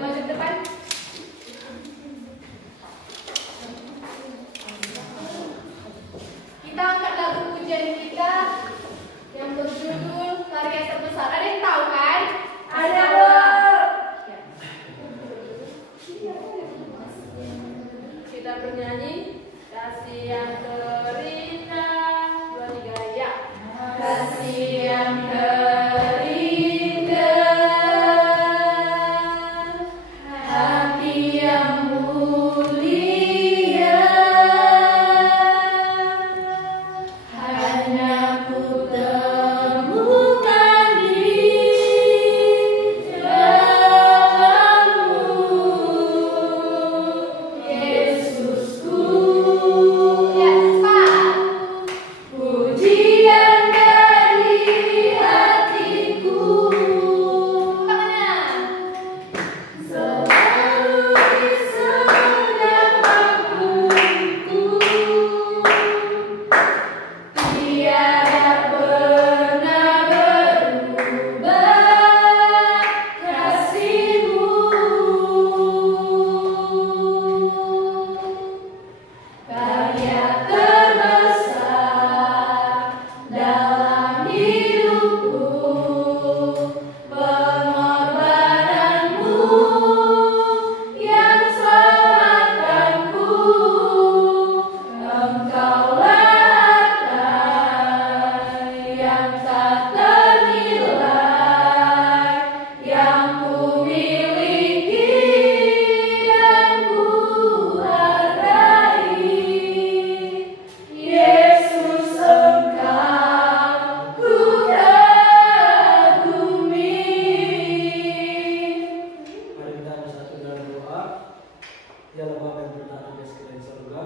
maju ke depan. Kita angkat lagu pujian kita yang berjudul Karya Terbesar. Ada yang tahu kan? Ada. Kita bernyanyi kasih yang terindah. 2, 3 ya. Kasih yang terindah, hati yang mulia, hanya ku temukan di dalam-Mu, Yesusku. Ya, cepat. Pujian dari hatiku, tangannya selalu di setiap waktuku, tiada pernah berubah kasih-Mu. Karya terbesar dalam hidupku, pengorbananmu yang selamatkanku. Engkaulah harta yang tak ternilai, yang ku miliki dan ku hargai. Yesus, Engkau ku kagumi. Mari kita bersatu dalam doa. Ya Allah Bapa yang bertata di sekalian surga,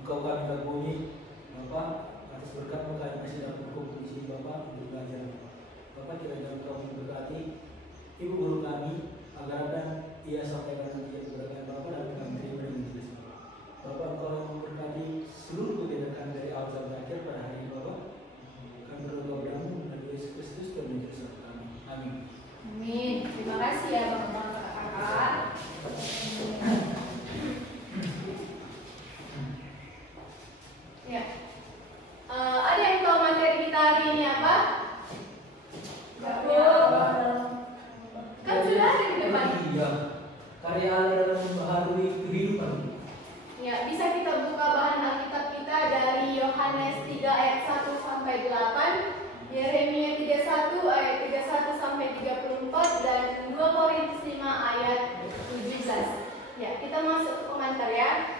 Engkau kami kagumi, Bapa, atas berkat-Mu kami masih dapat berkumpul di sini Bapa untuk belajar. Bapa, kiranya Engkau memberkati ibu guru kami agar apa yang ia sampaikan nanti kepada Bapa dan kami terima dengan jelas. Bapa, Engkau yang memberkati seluruh kegiatan kami dari awal sampai akhir pada hari ini Bapa. Kami berdoa padamu melalui Yesus Kristus dan Yesus kami. Amin. Amin. Terima kasih ya Bapak-bapak, kakak-kakak. Ya. Ada yang tahu materi kita hari ini apa? Kan sudah ada di depan. Iya. Karya Allah dalam membaharui kehidupan. Ya, bisa kita buka bahan Alkitab kita dari Yohanes 3 ayat 1 sampai 8, Yeremia 31 ayat 31 sampai 34, dan 2 Korintus 5 ayat 17. Ya, kita masuk ke pengantar ya.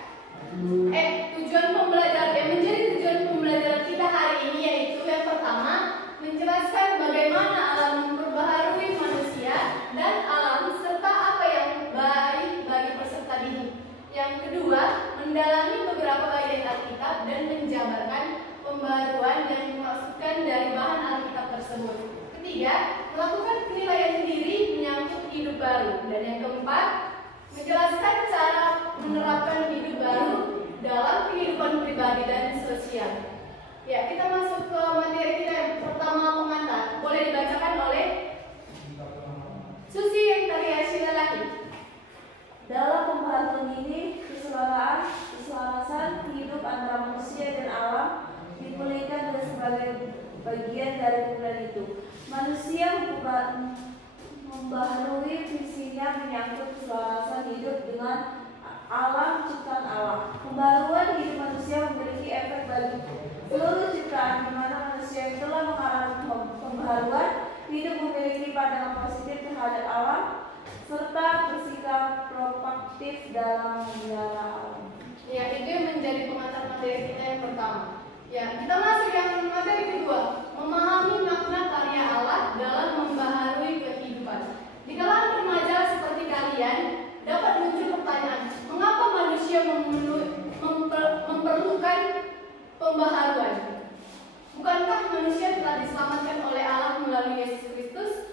Tujuan pembelajaran menjadi tujuan pembelajaran kita hari ini yaitu yang pertama, menjelaskan bagaimana alam memperbaharui manusia dan alam serta apa yang baik bagi peserta didik. Yang kedua, mendalami beberapa bagian Alkitab dan menjabarkan pembaharuan yang dimaksudkan dari bahan Alkitab tersebut. Ketiga, melakukan penilaian diri menyangkut hidup baru. Dan yang keempat, menjelaskan cara menerapkan hidup baru dalam kehidupan pribadi dan sosial. Ya, kita masuk ke materi kita yang pertama, pengantar. Boleh dibacakan oleh Susi yang tadi Asyila lagi. Dalam pembaharuan ini, keselarasan hidup antara manusia dan alam dipulihkan dan sebagai bagian dari pembaharuan itu. Manusia membaharui visinya menyangkut keselarasan hidup dengan alam ciptaan Allah. Pembaharuan hidup manusia memiliki efek bagi seluruh ciptaan, di mana manusia yang telah mengalami pembaharuan hidup memiliki pandangan positif terhadap alam serta bersikap proaktif dalam memelihara alam. Ya, itu yang menjadi pengantar materi kita yang pertama. Ya, kita masuk yang materi kedua, memahami makna karya Allah dalam membaharui kehidupan. Di kalangan remaja seperti kalian, dapat muncul pertanyaan, mengapa manusia memerlukan pembaharuan? Bukankah manusia telah diselamatkan oleh Allah melalui Yesus Kristus?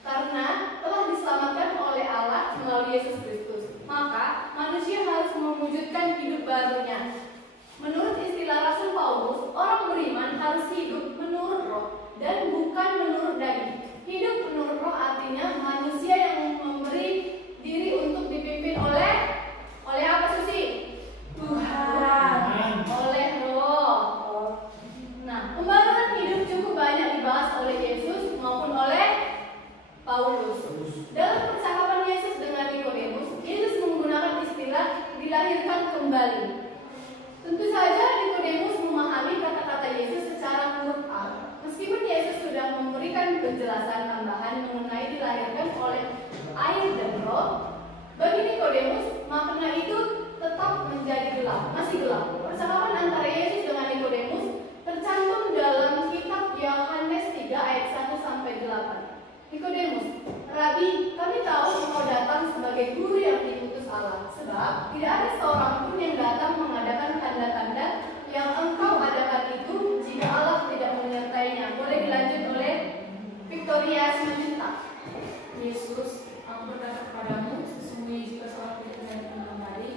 Karena telah diselamatkan oleh Allah melalui Yesus Kristus, maka manusia harus mewujudkan hidup barunya. Menurut istilah Rasul Paulus, orang beriman harus hidup menurut roh dan bukan menurut daging. Hidup menurut roh artinya manusia yang memberi diri kembali. Tentu saja Nikodemus memahami kata-kata Yesus secara huruf A. Meskipun Yesus sudah memberikan penjelasan tambahan mengenai dilahirkan oleh air dan roh, bagi Nikodemus makna itu tetap menjadi gelap, masih gelap. Percakapan antara Yesus dengan Nikodemus tercantum dalam kitab Yohanes 3 ayat 1 sampai 8. Nikodemus, Rabi, kami tahu engkau datang sebagai guru yang diutus Allah, sebab tidak ada seorang pun yang datang mengadakan tanda-tanda yang engkau adakan itu jika Allah tidak menyertainya. Boleh dilanjut oleh Victoria Simanjuntak. Yesus, aku berkata kepadamu, sesungguhnya jika seorang tidak dilahirkan kembali,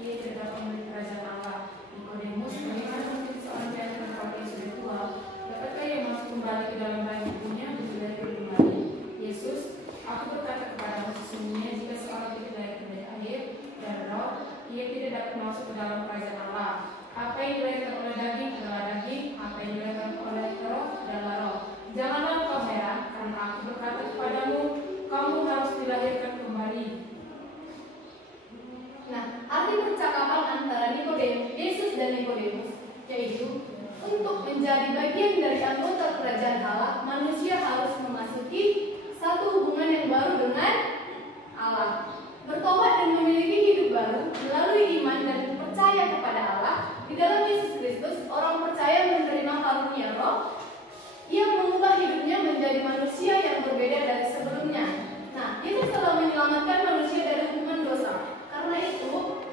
ia tidak dapat melihat kerajaan Allah. Nikodemus, bagaimana mungkin seorang dilahirkan kalau ia sudah tua? Dapatkah ia masuk kembali ke dalam bayi ibunya untuk dilahirkan kembali? Yesus, aku berkata kepadamu, sesungguhnya jika seorang tidak dilahirkan dari air dan roh, ia tidak dapat masuk ke dalam kerajaan Allah. Apa yang dilahirkan oleh daging adalah daging, apa yang dilahirkan oleh roh adalah roh. Janganlah engkau heran, karena aku berkata kepadamu, kamu harus dilahirkan kembali. Nah, arti percakapan antara Nikodemus, Yesus dan Nikodemus, yaitu untuk menjadi bagian dari anggota kerajaan Allah, manusia harus memasuki satu hubungan yang baru dengan Allah, bertobat dan memiliki hidup baru melalui iman dan percaya kepada Allah. Di dalam Yesus Kristus, orang percaya menerima karunia Roh yang mengubah hidupnya menjadi manusia yang berbeda dari sebelumnya. Nah, Yesus telah menyelamatkan manusia dari hukuman dosa. Karena itu,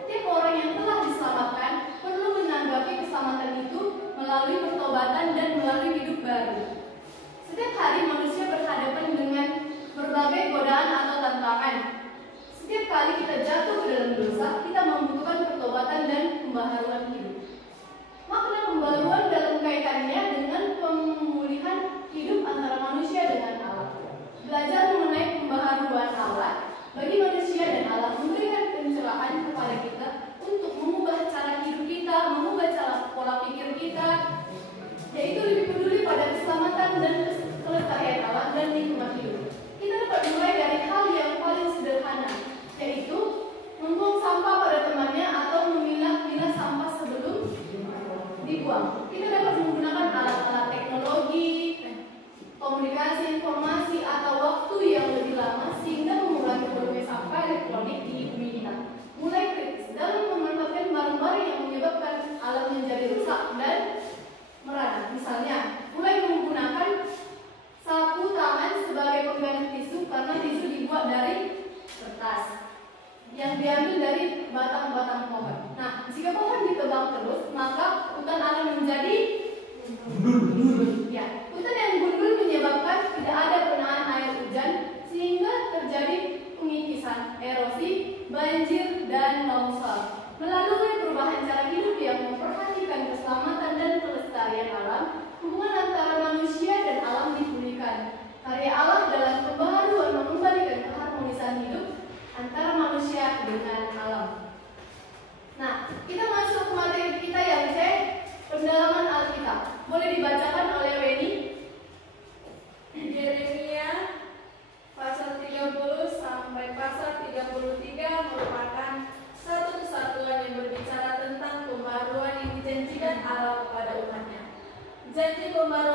tiap orang yang telah diselamatkan perlu menanggapi keselamatan itu melalui pertobatan dan melalui hidup baru. Setiap hari manusia berhadapan dengan berbagai godaan atau tantangan. Setiap kali kita jatuh ke dalam dosa, kita membutuhkan pertobatan dan pembaharuan hidup. Makna pembaharuan dalam kaitannya dengan pemulihan hidup antara manusia dengan Allah. Belajar mengenai pembaharuan Allah bagi manusia dan Allah memberikan pencerahan kepada kita untuk mengubah cara hidup kita, mengubah cara pola pikir kita, yaitu lebih peduli pada keselamatan dan kelestarian Allah dan nikmat hidup. Kita dapat mulai dari hal yang paling sederhana, yaitu membuang sampah pada temannya atau memilah-milah sampah sebelum dibuang. Kita dapat menggunakan alat-alat teknologi, komunikasi, informasi, atau waktu yang lebih lama sehingga mengurangi volume sampah elektronik di bumi kita. Mulai kritis dalam memanfaatkan barang-barang yang menyebabkan alam menjadi rusak dan merana. Misalnya, mulai menggunakan sapu tangan sebagai pengganti tisu karena tisu dibuat dari kertas yang diambil dari batang-batang pohon. Nah, jika pohon ditebang terus, maka hutan akan menjadi gundul. Ya, hutan yang gundul menyebabkan tidak ada penahan air hujan sehingga terjadi pengikisan, erosi, banjir, dan longsor. Melalui perubahan cara hidup yang memperhatikan keselamatan dan kelestarian alam, hubungan antara manusia dan alam dipulihkan. Karya Allah dalam pembaharuan mengembalikan keharmonisan hidup antara manusia dengan alam. Nah, kita masuk ke materi kita yang C, pendalaman Alkitab. Boleh dibacakan oleh Weni? Yeremia pasal 30 sampai pasal 33 merupakan satu kesatuan yang berbicara tentang pembaharuan yang dijanjikan Allah kepada umatnya. Janji pembaharuan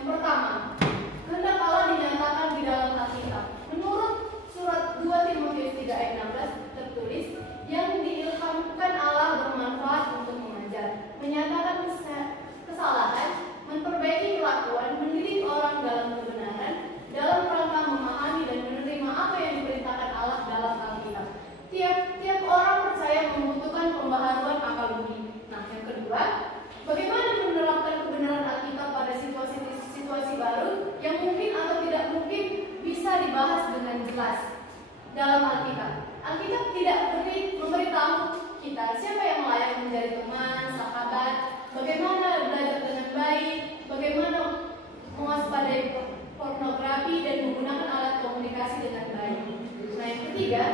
Yang pertama, kehendak Allah dinyatakan di dalam Alkitab. Menurut surat 2 Timotius 3 ayat 16 tertulis, yang diilhamkan Allah bermanfaat untuk mengajar, menyatakan kesalahan, memperbaiki kelakuan, mendidik orang dalam kebenaran, dalam rangka memahami dan menerima apa yang diperintahkan Allah dalam Alkitab. Tiap orang percaya membutuhkan pembaharuan akal budi. Nah, yang kedua, bagaimana menerapkan kebenaran Alkitab pada situasi baru yang mungkin atau tidak mungkin bisa dibahas dengan jelas dalam Alkitab. Alkitab tidak memberitahu kita siapa yang layak menjadi teman, sahabat, bagaimana belajar dengan baik, bagaimana mewaspadai pornografi dan menggunakan alat komunikasi dengan baik. Nah, yang ketiga,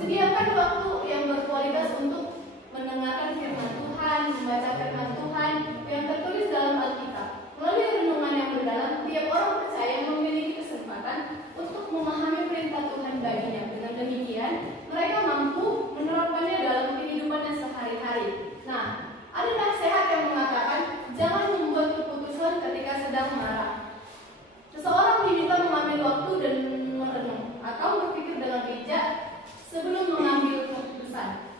sediakan waktu yang berkualitas untuk mendengarkan firman Tuhan, membaca firman Tuhan yang tertulis dalam Alkitab. Melalui renungan yang mendalam, tiap orang percaya memiliki kesempatan untuk memahami perintah Tuhan baginya. Dengan demikian, mereka mampu menerapkannya dalam kehidupannya sehari-hari. Nah, ada nasihat yang mengatakan, jangan membuat keputusan ketika sedang marah. Seseorang diminta mengambil waktu dan merenung atau berpikir dengan bijak sebelum mengambil keputusan.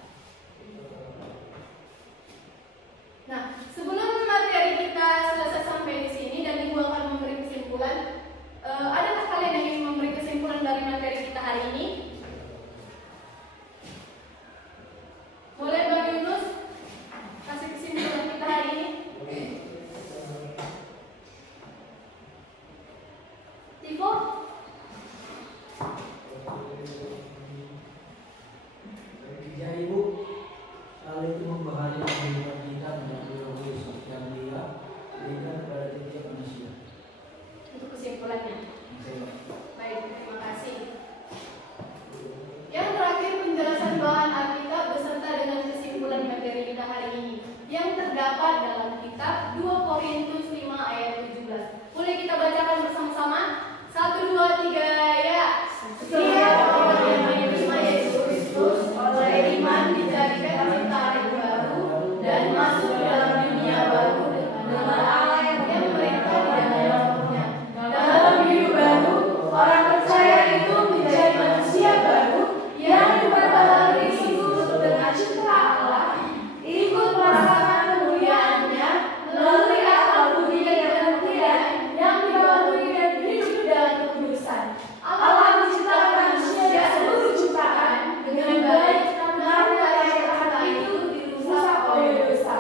Nah, sebelum materi kita selesai sampai di sini dan Ibu akan memberi kesimpulan, adakah kalian yang ingin memberi kesimpulan dari materi kita hari ini? Boleh Bang Yunus kasih kesimpulan kita hari ini? Tivo? Ya Ibu, hal itu membaharui kehidupan kita menjadi roh Yesus yang Dia berikan kepada setiap manusia. Untuk kesimpulannya. Baik, terima kasih. Yang terakhir, penjelasan bahan Alkitab beserta dengan kesimpulan materi kita hari ini yang terdapat dalam kitab 2 Korintus 5 ayat 17. Boleh kita bacakan bersama-sama? 1, 2, 3, ya. Setiap orang yang menerima Yesus Kristus oleh iman dijadikan ciptaan yang baru dan masuk ke dalam dunia baru dengan Allah yang memerintah di dalam rohnya. Dalam hidup baru, orang percaya itu menjadi manusia baru yang diperbaharui hidup dengan cipta Allah, ikut merasakan kemuliaannya melalui akal budi yang tidak yang dibaharui dan hidup dalam kekudusan. Allah menciptakan manusia seluruh ciptaan dengan baik karena kata itu dirusak oleh dosa.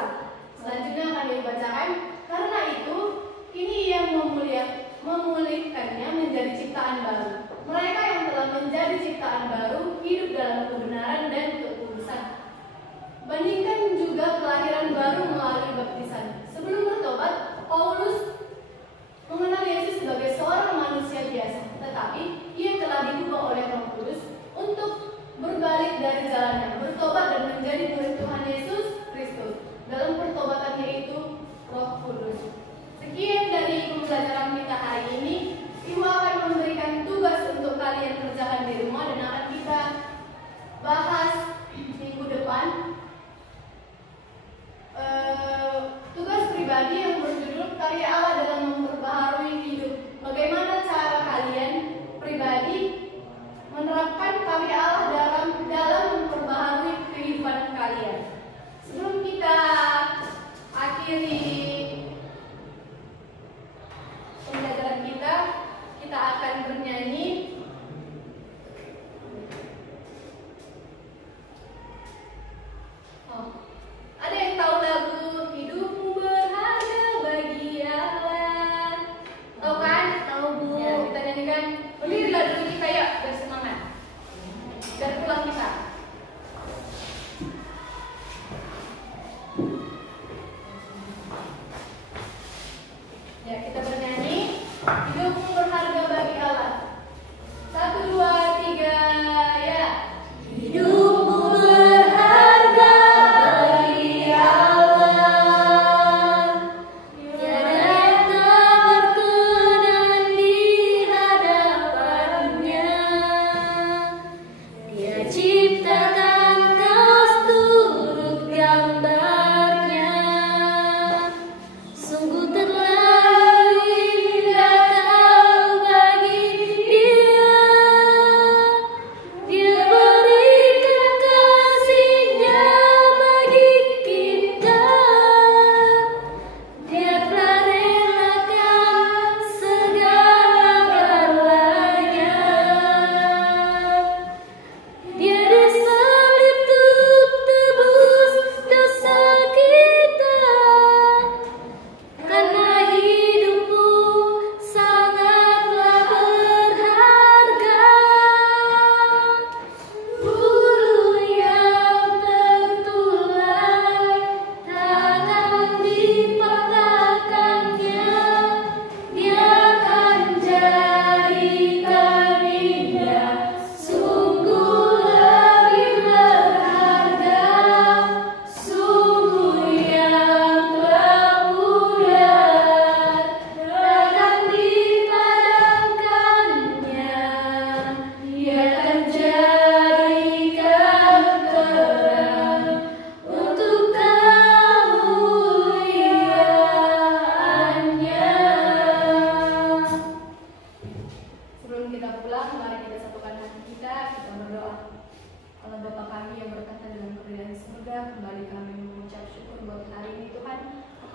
Selanjutnya akan dibacakan, karena itu ini yang memulihkannya menjadi ciptaan baru. Mereka yang telah menjadi ciptaan baru hidup dalam kebenaran dan kekudusan. Bandingkan juga kelahiran baru melalui baptisan. Sebelum bertobat, Paulus mengenal Yesus sebagai seorang manusia biasa, tetapi ia telah diubah oleh Roh Kudus untuk berbalik dari jalannya, bertobat dan menjadi murid Tuhan Yesus Kristus. Dalam pertobatannya itu Roh Kudus. Sekian dari pembelajaran kita hari ini. Ibu akan memberikan tugas untuk kalian kerjakan di rumah dan akan kita bahas minggu depan. Tugas pribadi yang berjudul karya Allah dalam memperbaharui hidup. Bagaimana cara kalian pribadi menerapkan karya Allah dalam memperbaharui kehidupan kalian. Sebelum kita akhiri pembelajaran kita akan bernyanyi. Ada yang tahu lagu Hidupmu Berharga Bagi Allah? Tahu kan? Tahu Bu. Ya, kita nyanyikan. Berdirilah dulu kita, yuk bersemangat. Dan pulang kita.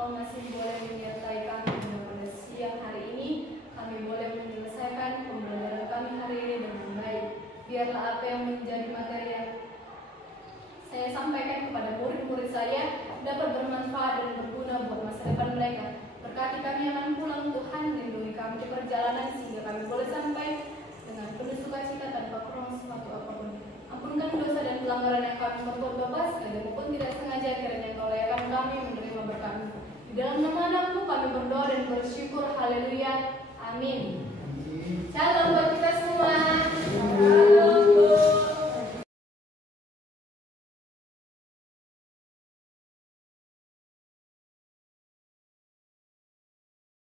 Engkau masih boleh menyertai kami pada siang hari ini. Kami boleh menyelesaikan pembelajaran kami hari ini dengan baik. Biarlah apa yang menjadi materi yang saya sampaikan kepada murid-murid saya dapat bermanfaat dan berguna buat masa depan mereka. Berkati kami akan pulang, Tuhan, lindungi kami di perjalanan sehingga kami boleh sampai dengan penuh sukacita tanpa kurang sesuatu apapun. Ampunkan dosa dan pelanggaran yang kami perbuat Bapa, sekali maupun tidak sengaja, kiranya Engkau layakkan kami menerima berkat. Di dalam nama Anakmu kami berdoa dan bersyukur. Haleluya. Amin.